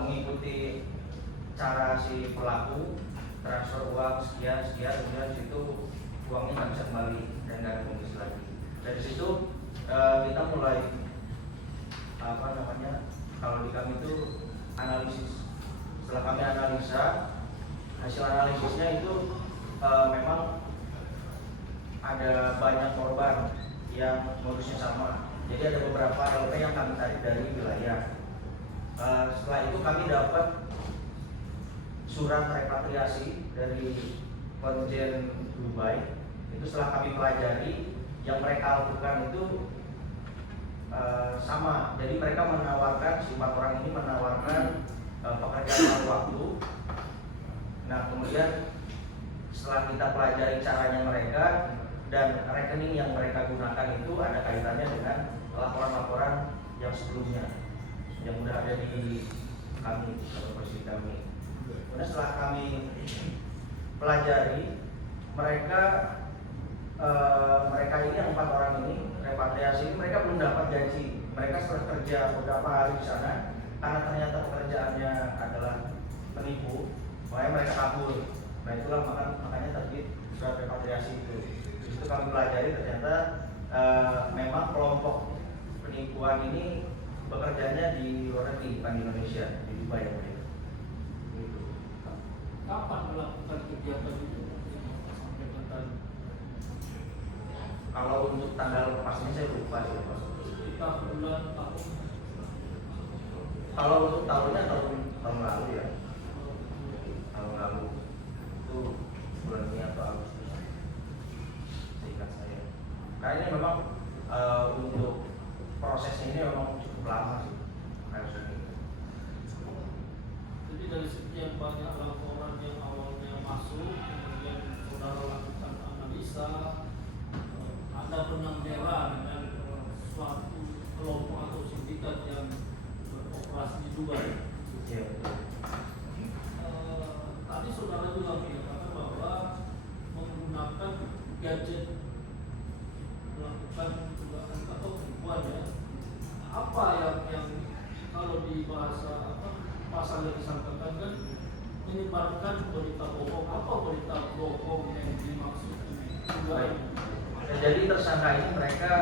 mengikuti cara si pelaku transfer uang sekian kemudian situ uangnya nggak bisa kembali dan nggak ada kondisi lagi. Dari situ kita mulai kalau di kami itu analisis. Setelah kami analisa, hasil analisisnya itu memang ada banyak korban yang modusnya sama. Jadi ada beberapa LP yang kami tarik dari wilayah. Setelah itu kami dapat surat repatriasi dari Konjen Dubai. Itu setelah kami pelajari, yang mereka lakukan itu sama. Jadi mereka menawarkan, si 4 orang ini menawarkan pekerjaan paruh waktu. Nah kemudian setelah kita pelajari caranya mereka dan rekening yang mereka gunakan itu ada kaitannya dengan laporan-laporan yang sebelumnya yang udah ada di kami atau posisi kami. Kemudian setelah kami pelajari mereka ini yang 4 orang ini repatriasi ini mereka belum dapat gaji. Mereka setelah kerja beberapa hari di sana karena ternyata pekerjaannya adalah penipu, makanya mereka kabur. Nah itulah makanya terbit surat repatriasi itu. Di situ kami pelajari ternyata memang kelompok penipuan ini bekerjanya di luar negeri, bukan di Indonesia, di Dubai ya. Gitu. Kapan melakukan kegiatan itu? Kalau untuk tanggal pastinya saya lupa sih Pak. Bulan tahun. Kalau untuk tahunnya tahun lalu ya. Tahun lalu itu bulan ini atau Agustus. Seingat saya. Karena ini memang untuk prosesnya ini memang cukup lama sih. Harusnya. Jadi dari sekian banyak laporan yang awalnya masuk, kemudian saudara lakukan analisa, ada benang merah dengan suatu kelompok atau sindikat yang beroperasi di Dubai. Ya. Tadi saudara juga menyatakan bahwa menggunakan gadget melakukan dugaan atau penipuan ya. Apa yang kalau di bahasa pasal yang disangkakan kan menyebarkan berita bohong. Apa berita bohong yang dimaksud Dubai? Jadi tersangka ini mereka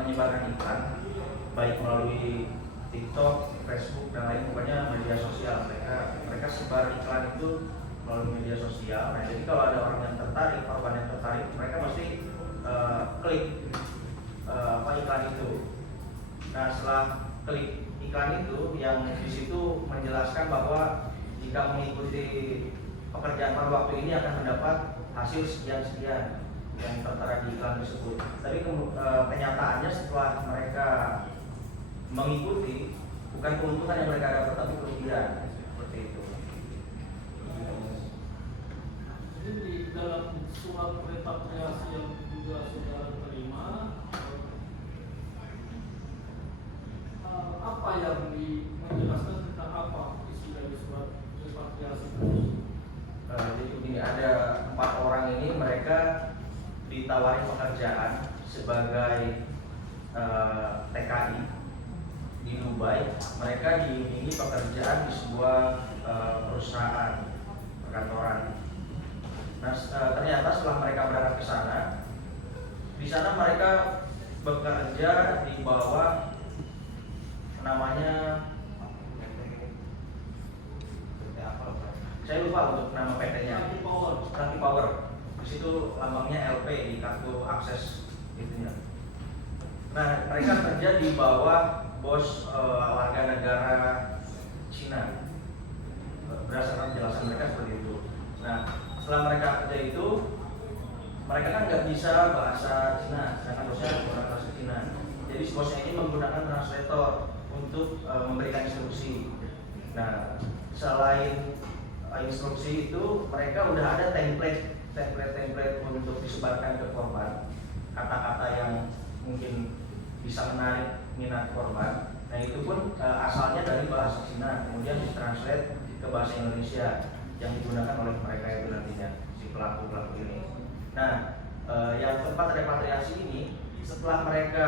menyebarkan iklan baik melalui TikTok, Facebook dan lain pokoknya media sosial. Mereka sebar iklan itu melalui media sosial. Nah, jadi kalau ada orang yang tertarik, korban yang tertarik, mereka mesti klik iklan itu. Nah, setelah klik iklan itu yang di situ menjelaskan bahwa jika mengikuti pekerjaan paruh waktu ini akan mendapat hasil sekian yang tertera di iklan tersebut. Tapi kenyataannya setelah mereka mengikuti bukan keuntungan yang mereka dapat tapi kerugian seperti itu. Jadi di dalam surat repatriasi yang juga saudara terima, apa yang menjelaskan tentang apa isi dari surat repatriasi itu? Jadi begini, ada 4 orang ini mereka ditawari pekerjaan sebagai TKI di Dubai. Mereka diiming-imingi pekerjaan di sebuah perusahaan perkantoran. Nah, ternyata setelah mereka berangkat ke sana, di sana mereka bekerja di bawah namanya saya lupa untuk nama PT-nya. Lucky Power. Di situ lambangnya LP di kartu akses itunya. Nah, mereka kerja di bawah bos warga negara Cina. Berdasarkan penjelasan mereka seperti itu. Nah, setelah mereka kerja itu, mereka kan nggak bisa bahasa Cina, sedangkan bosnya menggunakan bahasa Cina. Jadi bosnya ini menggunakan translator untuk memberikan instruksi. Nah, selain instruksi itu, mereka udah ada template untuk disebarkan ke korban, kata-kata yang mungkin bisa menarik minat korban. Nah itu pun asalnya dari bahasa Cina, kemudian ditranslate ke bahasa Indonesia yang digunakan oleh mereka itu nantinya si pelaku ini. Nah yang tempat repatriasi ini, setelah mereka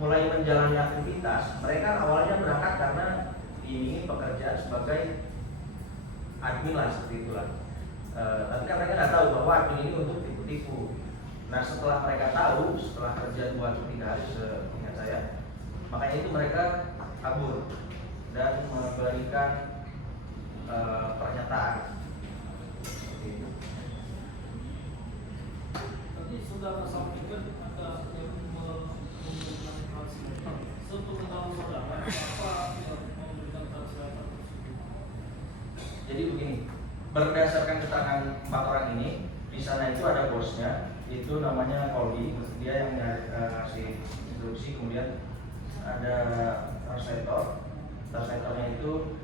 mulai menjalani aktivitas, mereka awalnya berangkat karena ini pekerjaan bekerja sebagai admin lah seperti itulah. Tapi kan mereka nggak tahu bahwa admin ini untuk tipu-tipu. Nah setelah mereka tahu, setelah kerja 2 atau 3 hari seingat saya, makanya itu mereka kabur dan memberikan pernyataan seperti itu. Tadi saudara sampaikan ada yang memberikan translator. Sepengetahuan saudara, apa yang memberikan translator tersebut? Jadi begini, berdasarkan keterangan 4 orang ini, di sana itu ada bosnya, itu namanya Colby, dia yang ngasih instruksi, kemudian ada translatornya itu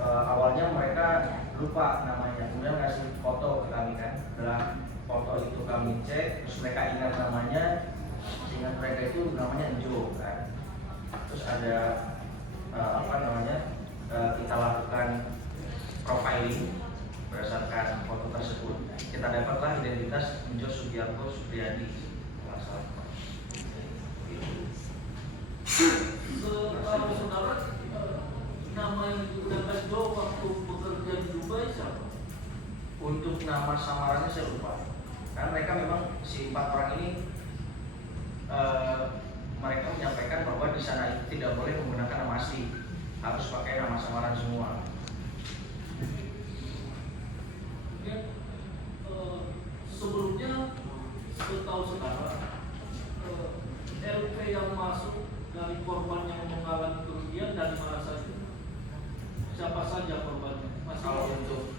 awalnya mereka lupa namanya, kemudian ngasih foto ke kami kan, setelah foto itu kami cek, terus mereka ingat namanya, ingat mereka itu namanya Enjo kan, terus ada kita lakukan profiling berdasarkan foto tersebut, kita dapatlah identitas Enjo Sugiarto Supriyadi. Kalau saudara, nama yang digunakan Jo waktu bekerja di Dubai siapa? Untuk nama samarannya saya lupa. Karena mereka memang si 4 orang ini mereka menyampaikan bahwa di sana itu tidak boleh menggunakan nama asli, harus pakai nama samaran semua. Sebelumnya, setahu saudara, LP yang masuk dari korban yang mengalami kerugian dari mana saja? Siapa saja korbannya? Kalau untuk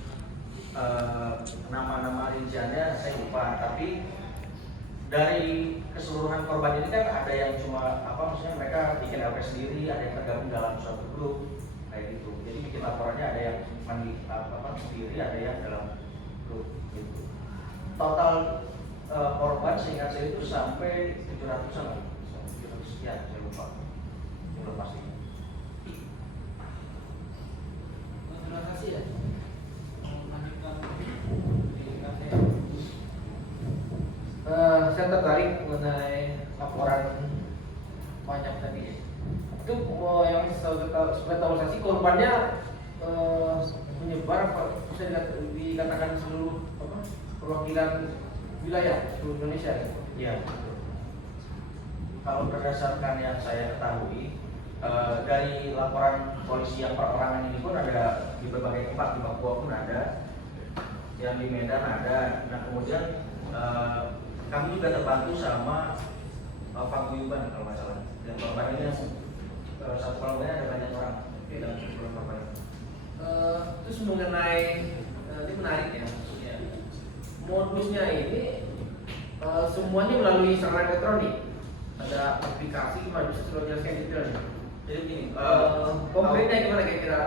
nama-nama rinciannya saya lupa, tapi dari keseluruhan korban ini kan ada yang cuma maksudnya mereka bikin LP sendiri, ada yang tergabung dalam suatu grup kayak gitu. Jadi bikin laporannya ada yang sendiri, ada yang dalam grup gitu. Total korban seingat saya itu sampai 700-an, 700 sekian, saya lupa. Belum pasti. Terima kasih ya. Melanjutkan saya tertarik mengenai laporan banyak tadi. Itu yang sebagai tahu saksi korbannya menyebar, bisa dikatakan seluruh perwakilan wilayah seluruh Indonesia. Iya. Kalau berdasarkan yang saya ketahui, dari laporan polisi yang perorangan ini pun ada di berbagai tempat, di Papua pun ada, yang di Medan ada. Nah kemudian kami juga terbantu sama paguyuban kalau nggak salah. Dan korban ini satu kelompoknya ada banyak orang dalam satu korban. Terus mengenai ini menarik ya, modusnya ini semuanya melalui sarana elektronik. Ada aplikasi, gimana bisa coba jelaskan detailnya? Jadi begini, konkretnya gimana kira-kira?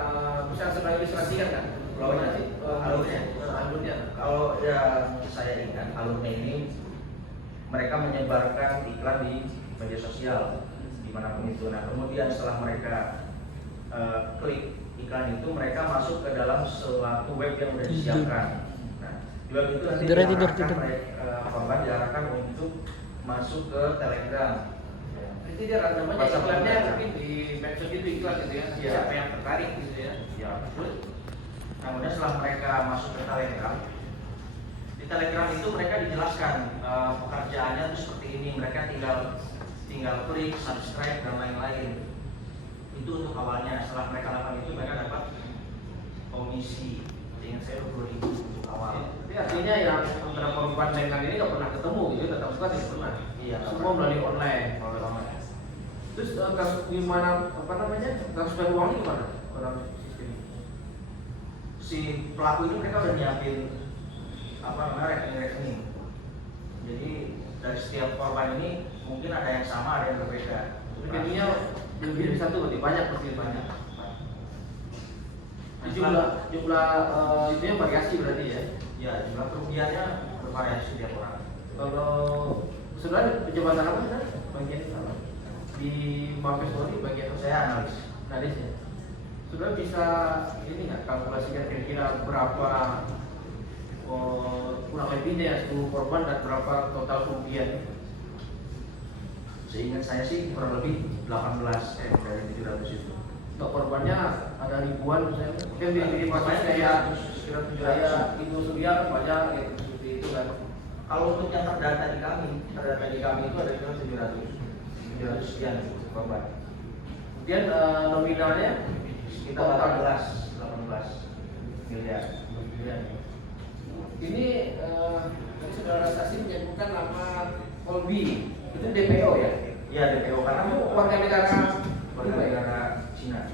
Bisa sebagai ilustrasikan kan? alurnya. Kalau yang saya ingat alurnya ini mereka menyebarkan iklan di media sosial dimanapun itu. Nah kemudian setelah mereka klik iklan itu, mereka masuk ke dalam suatu web yang sudah disiapkan. Nah di web itu nanti korban diarahkan untuk masuk ke Telegram. Itu dia namanya iklannya mungkin di medsos itu iklan gitu ya. Ya. Siapa yang tertarik gitu ya? Ya betul. Nah, kemudian setelah mereka masuk ke Telegram, di Telegram itu mereka dijelaskan pekerjaannya itu seperti ini. Mereka tinggal klik, subscribe dan lain-lain. Itu untuk awalnya. Setelah mereka lakukan itu, mereka dapat komisi. Ingat saya 20.000 untuk awal. Jadi artinya yang antara korban dengan ini nggak pernah ketemu gitu, tetap bukan tidak pernah. Iya. Semua melalui online. Terus kasus gimana kasus uangnya gimana orang sistem? Si pelaku itu mereka udah nyiapin rekening. Jadi dari setiap korban ini mungkin ada yang sama, ada yang berbeda. Rekeningnya lebih dari satu, berarti banyak pasti banyak. Jumlah itu yang variasi berarti ya? Ya, jumlah kerugiannya bervariasi tiap orang. Kalau sebenarnya jabatan apa kan? Bagian apa? Di Mabes Polri bagian Saya analis ya. Sudah bisa ini nggak kalkulasikan kira-kira berapa kurang lebihnya 10 korban dan berapa total kerugian? Seingat saya sih kurang lebih 18 dari 700 itu. Untuk korbannya ada ada ribuan misalnya. Mungkin di pasar kayak Ibu Surya kan banyak gitu, seperti itu kan. Kalau untuk yang terdata di kami itu ada sekitar 700 sekian korban. Kemudian nominalnya Sekitar 18 miliar. Ini tadi saudara saksi menyebutkan nama Colby, itu DPO ya? Iya DPO karena Kamu warga negara Cina.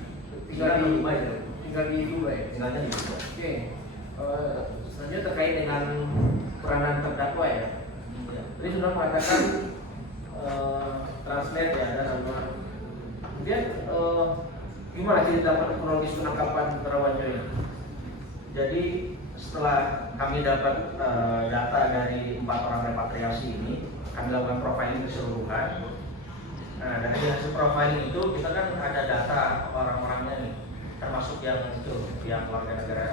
tinggal di Dubai. Dubai. Tinggalnya di Dubai. Oke. Selanjutnya terkait dengan peranan terdakwa ya. Tadi sudah mengatakan translate ya ada nama. Kemudian gimana cerita kronologis penangkapan Terawanjo ini? Jadi setelah kami dapat data dari 4 orang repatriasi ini, kami lakukan profiling keseluruhan. Nah, dari hasil profiling itu kita kan ada data orang-orangnya nih, termasuk yang warga negara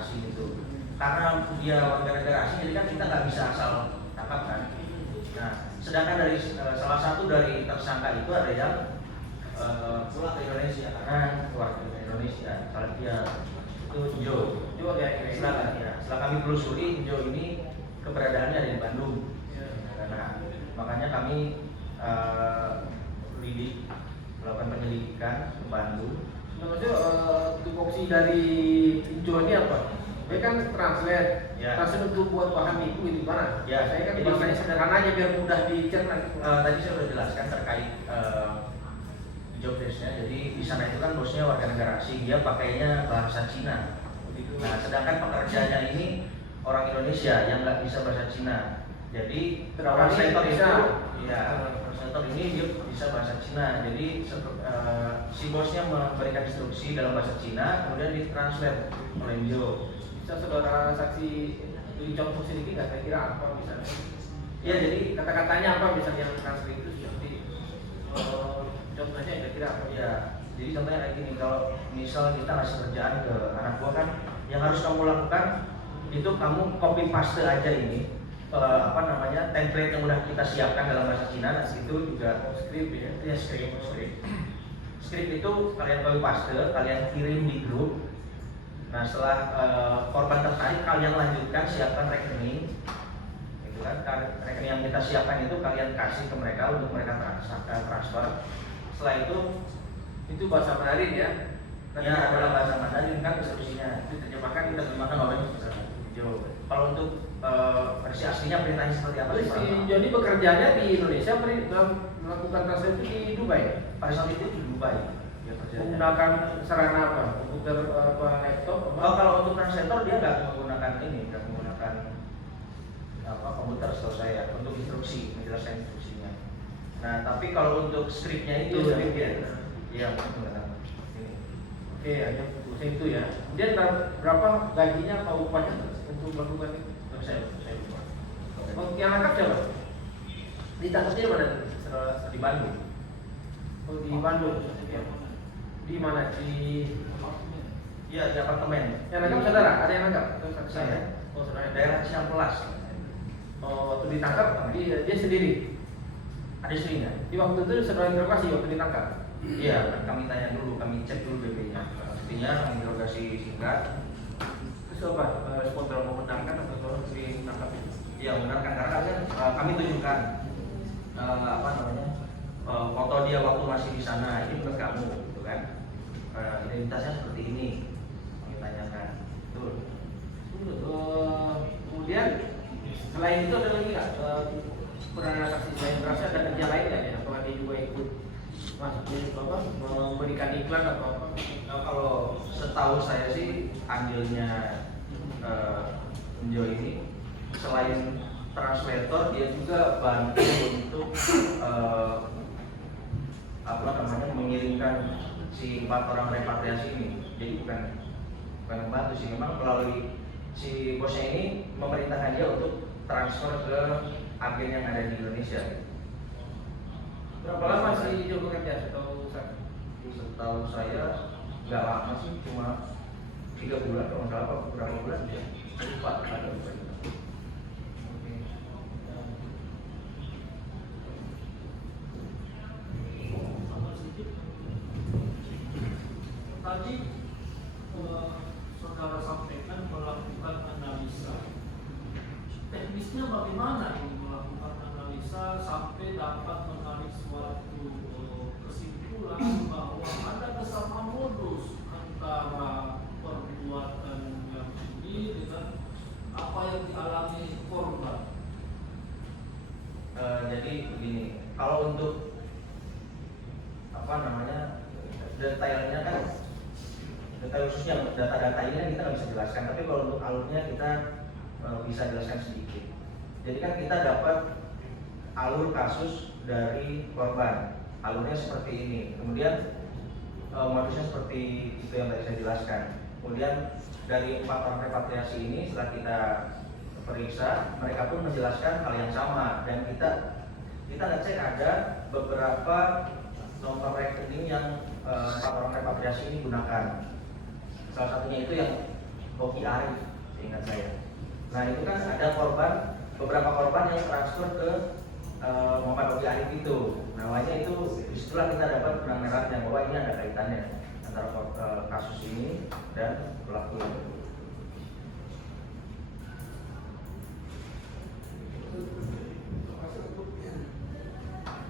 asing itu. Karena dia warga negara asing, jadi kan kita nggak bisa asal tangkap kan. Nah, sedangkan dari salah satu dari tersangka itu ada yang pulang ke Indonesia karena warga Indonesia. Kalau dia itu Jo ya, silakan ya. Setelah kami telusuri, Jo ini keberadaannya ada di Bandung. Nah, makanya kami melakukan penyelidikan ke Bandung. Maksudnya tupoksi dari Jo ini apa? Dia kan translate, Ya. translate untuk buat paham itu di mana? Ya, Saya kan jadi bahasanya sederhana aja biar mudah dicerna. Tadi saya sudah jelaskan terkait job desk-nya. Jadi di sana itu kan bosnya warga negara asing, dia pakainya bahasa Cina. Nah, sedangkan pekerjanya ini orang Indonesia yang nggak bisa bahasa Cina. Jadi translator itu, ya, translator ini dia bisa bahasa Cina. Jadi si bosnya memberikan instruksi dalam bahasa Cina, kemudian ditranslate oleh Jo. Bisa saudara saksi dicontoh sedikit nggak kira-kira apa misalnya? Ya, jadi Kata-katanya apa misalnya yang translate itu seperti contohnya kira-kira apa? ya, jadi contohnya kayak gini, kalau misal kita ngasih kerjaan ke anak buah kan, yang harus kamu lakukan itu kamu copy paste aja ini template yang udah kita siapkan dalam bahasa Cina. Nah, itu juga script ya, itu ya script itu kalian copy paste, kalian kirim di grup. Nah, setelah korban tertarik, kalian lanjutkan siapkan rekening, gitu kan? Rekening yang kita siapkan itu kalian kasih ke mereka untuk mereka transfer. Setelah itu bahasa Mandarin ya? ya adalah bahasa Mandarin kan instruksinya, itu terjemahkan, kita terjemahkan bawahnya bahasa Jo. Kalau untuk versi aslinya perintahnya seperti apa? Si Joni bekerjanya di Indonesia, melakukan translate itu di Dubai. Pada saat itu di Dubai. Ya, Menggunakan sarana apa? Komputer apa, laptop? Kalau untuk translator dia nggak menggunakan komputer setahu saya untuk menjelaskan instruksinya. Nah, tapi kalau untuk skripnya itu ya menggunakan ini. Oke, hanya itu ya. Kemudian berapa gajinya Pak upahnya untuk melakukan itu? Saya lupa. Yang lengkap siapa? Ditangkapnya mana? Di Bandung. Oh, di Bandung. Ya. Di mana? Iya, di apartemen. Yang lengkap saudara? Ada yang lengkap? Saya. Oh, saudara. Daerah Ciampelas. Oh, waktu ditangkap dia sendiri. Ada istrinya. Di waktu itu saudara interogasi waktu ditangkap. Iya, kami tanya dulu, kami cek dulu BB-nya. Istrinya kami interogasi singkat. Terus apa? Respon dalam membenarkan atau tolong ditangkap itu? Iya, membenarkan karena kan kami tunjukkan foto dia waktu masih di sana. Ini bukan kamu, gitu kan? Identitasnya seperti ini. Kami tanyakan. Betul. Kemudian selain itu ada lagi nggak peranan saksi selain berasa ada kerja lain nggak ya? Apakah dia juga ikut memberikan iklan atau apa? Nah, kalau setahu saya sih andilnya Jo ini selain translator dia juga bantu untuk mengirimkan si 4 orang repatriasi ini. Jadi bukan membantu sih, memang melalui si bosnya ini memerintahkan dia untuk transfer ke agen yang ada di Indonesia. Berapa lama sih Jo bekerja? Setahu saya nggak lama sih, cuma 3 bulan kalau nggak salah, berapa bulan ya? Lupa, ada lupa. Tadi saudara sampaikan melakukan analisa. Teknisnya bagaimana ini melakukan analisa sampai dapat menarik suatu kesimpulan bahwa ada kesamaan modus antara perbuatan yang ini dengan apa yang dialami korban. Jadi begini, kalau untuk apa namanya detailnya kan, detail khususnya data-data ini kan kita nggak bisa jelaskan, tapi kalau untuk alurnya kita bisa jelaskan sedikit. Jadi kan kita dapat alur kasus dari korban, alurnya seperti ini, kemudian modusnya seperti itu yang tadi saya jelaskan. Kemudian dari 4 orang repatriasi ini setelah kita periksa, mereka pun menjelaskan hal yang sama, dan kita ngecek ada beberapa nomor rekening yang 4 orang repatriasi ini gunakan. Salah satunya itu yang Hoki Arif, seingat saya. Nah itu kan ada beberapa korban yang transfer ke Muhammad Hoki Arif itu. Namanya itu, disitulah kita dapat benang merahnya bahwa ini ada kaitannya antara kasus ini dan pelaku yang kedua.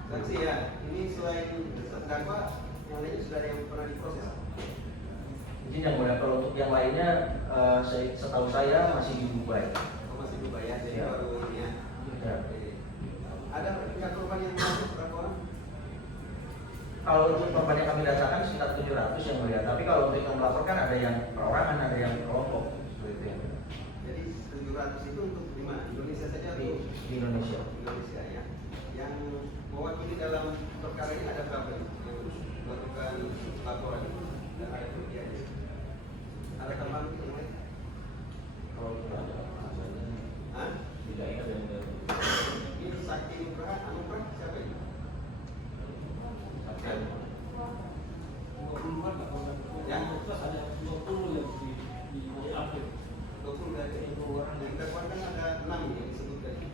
Saksi ya, ini selain terdakwa, yang lainnya sudah ada yang pernah diproses? Izin yang mulia, kalau untuk yang lainnya setahu saya masih di Dubai. Oh, masih Dubai ya, jadi Ya. baru ini ya. Ya. Oke. Ada pihak korban yang masuk berapa orang? Kalau untuk korban yang kami datakan sekitar 700 yang mulia, tapi kalau untuk yang melaporkan ada yang perorangan, ada yang kelompok seperti itu ya. Jadi 700 itu untuk di mana? Indonesia saja Di atau Indonesia. Indonesia ya? Yang mewakili dalam perkara ini ada berapa yang melakukan laporan itu? Dan ada kerugiannya? Ada tambahan yang lain? Kalau tidak ada, Hah? tidak ingat yang dari Ini Sakti Nugraha, Anugrah, siapa ini? 20-an lah, Ya. ada 20 yang di BAP. 20 dari 20 orang yang didakwakan ada 6 yang disebut tadi.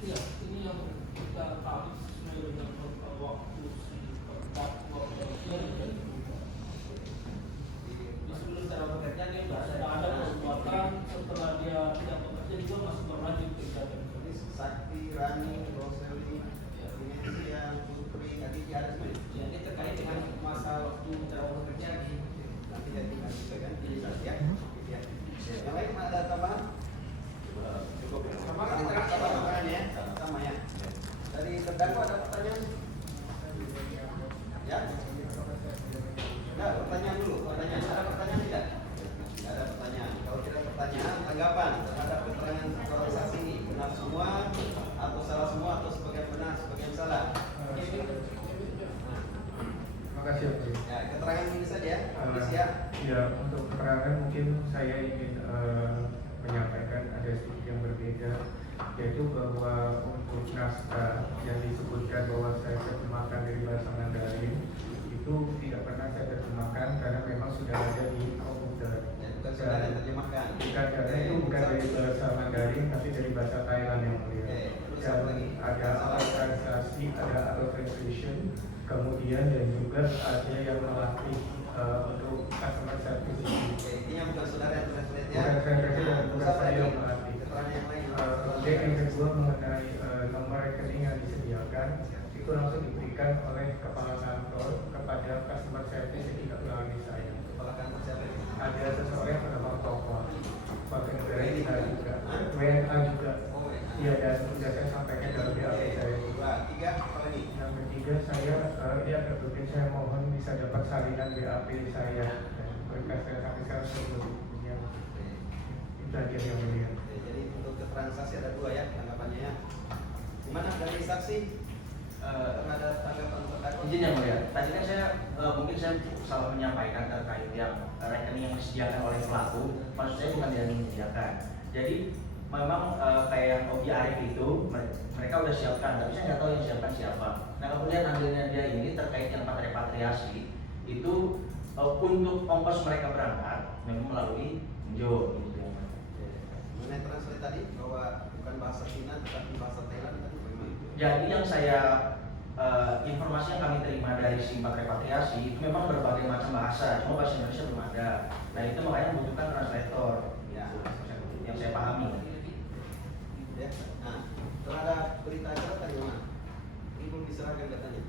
Iya, ini yang kita tahu sesuai dengan waktu si terdakwa dan di sebelum cara bekerja dia sudah ada perbuatan, setelah dia tidak bekerja juga masih berlanjut kegiatan. Ini Sakti, Rani, Roseli, Indonesia, Putri, Aditya, ada semua ini? Ya, ini terkait dengan masa waktu cara bekerja di Nanti jadi juga kan? Jadi ya. Ya. Yang lain ada tambahan? cukup ya. Sama tambahan ya? Sama ya. Dari terdakwa ada pertanyaan? Ya? Enggak, pertanyaan dulu. Pertanyaan, ada pertanyaan tidak? Tidak ada pertanyaan. Kalau tidak pertanyaan, tanggapan terhadap keterangan seorang saksi ini benar semua atau salah semua atau sebagian benar, sebagian salah? Terima kasih Pak. Ya, keterangan ini saja ya. Habis ya. Ya, untuk keterangan mungkin saya ingin menyampaikan ada sedikit yang berbeda, yaitu bahwa untuk naskah yang disebutkan bahwa saya terjemahkan dari bahasa Mandarin itu tidak pernah saya terjemahkan karena memang sudah ada di komputer. Ya, bukan saudara yang terjemahkan. Bukan, karena itu bukan dari bahasa Mandarin tapi dari bahasa Thailand yang mulia. Oke, terus Dan apa lagi? ada alat translasi, ada auto translation, kemudian dan juga ada yang melatih untuk customer service. Oke, ini yang bukan saudara yang translate ya. Bukan saya translate, Nah, bukan terus apa saya lagi? yang melatih. Keterangan yang lain. Kemudian yang kedua mengenai nomor rekening yang disediakan itu langsung diberikan oleh kepala kantor kepada customer service yang tidak melalui saya. Kepala kantor siapa ini? Ada seseorang yang bernama Toko, warga negara WNI kita juga? juga, Hah? WNA juga. Oh, ya. Iya, dan sudah saya sampaikan dalam BAP Oke, saya. dua, tiga, apa lagi? Yang ketiga saya ini agak berbeda, saya mohon bisa dapat salinan BAP saya. Dan mereka saya sampai sekarang belum punya. Oke. Itu aja yang mulia. Oke, jadi untuk keterangan saksi ada dua ya tanggapannya ya. Gimana dari saksi terhadap tanggapan terdakwa? Izin yang mulia, tadi kan saya mungkin saya salah menyampaikan terkait yang rekening yang disediakan oleh pelaku. Maksud saya bukan yang disediakan. Jadi memang kayak yang Obi Arif itu mereka udah siapkan, tapi saya nggak tahu yang siapkan siapa. Nah kemudian andilnya dia ini terkait yang repatriasi itu untuk ongkos mereka berangkat memang melalui Jo gitu ya. Oke. Mengenai translate tadi bahwa bukan bahasa Cina tetapi bahasa Thailand tadi bagaimana? Jadi yang saya informasi yang kami terima dari si 4 repatriasi itu memang berbagai macam bahasa, cuma bahasa Indonesia belum ada. Nah Nah itu makanya membutuhkan translator Ya. yang saya pahami. Ya. Nah, terhadap berita acara tadi mana? Ini belum diserahkan katanya.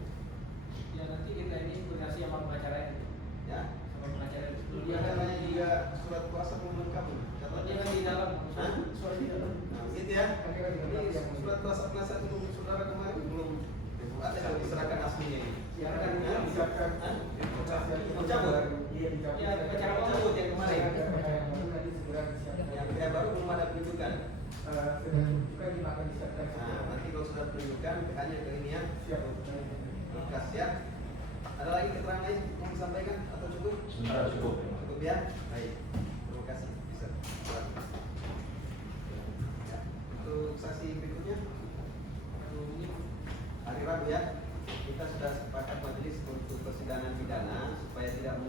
Ya nanti kita ini koordinasi sama pengacara itu. Ya. Sama pengacara itu. Dia katanya juga surat kuasa belum lengkap. Dia kan di dalam. Hah? Surat di dalam. Nah, gitu ya. Ini surat kuasa penasihat hukum saudara kemarin belum ada yang diserahkan aslinya ini. Ya kan dia disiapkan. Hah? Dicabut. Iya dicabut. Ya, pengacara Cabut yang kemarin. Nanti segera disiapkan. Yang tidak baru belum ada penunjukan. Sudah juga ini akan disiapkan. Nah, nanti kalau sudah penunjukan, hanya ke ini ya. Siap. Berkas ya. Ada lagi keterangan lain yang disampaikan atau cukup? Sementara cukup. Cukup ya. Baik. Terima kasih. Bisa. Ya. Untuk saksi berikutnya, hari Rabu ya. Kita sudah sepakat majelis untuk persidangan pidana supaya tidak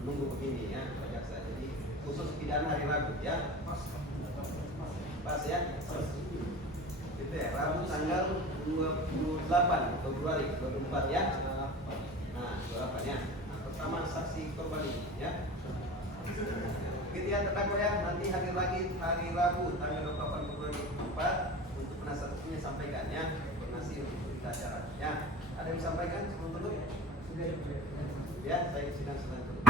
menunggu begini ya, Pak Jaksa. Jadi khusus pidana hari Rabu ya. Pas ya. Gitu ya. Rabu tanggal 28 Februari 2024 ya. Nah, 28 ya. Nah, pertama saksi korban ini ya. Begitu ya terdakwa ya. Nanti hadir lagi hari Rabu tanggal 28 Februari 2024 untuk penasihat hukumnya sampaikan ya. Koordinasi untuk berita acara ya. Ada yang disampaikan sebelum tutup? Ya, saya sidang sedang tutup.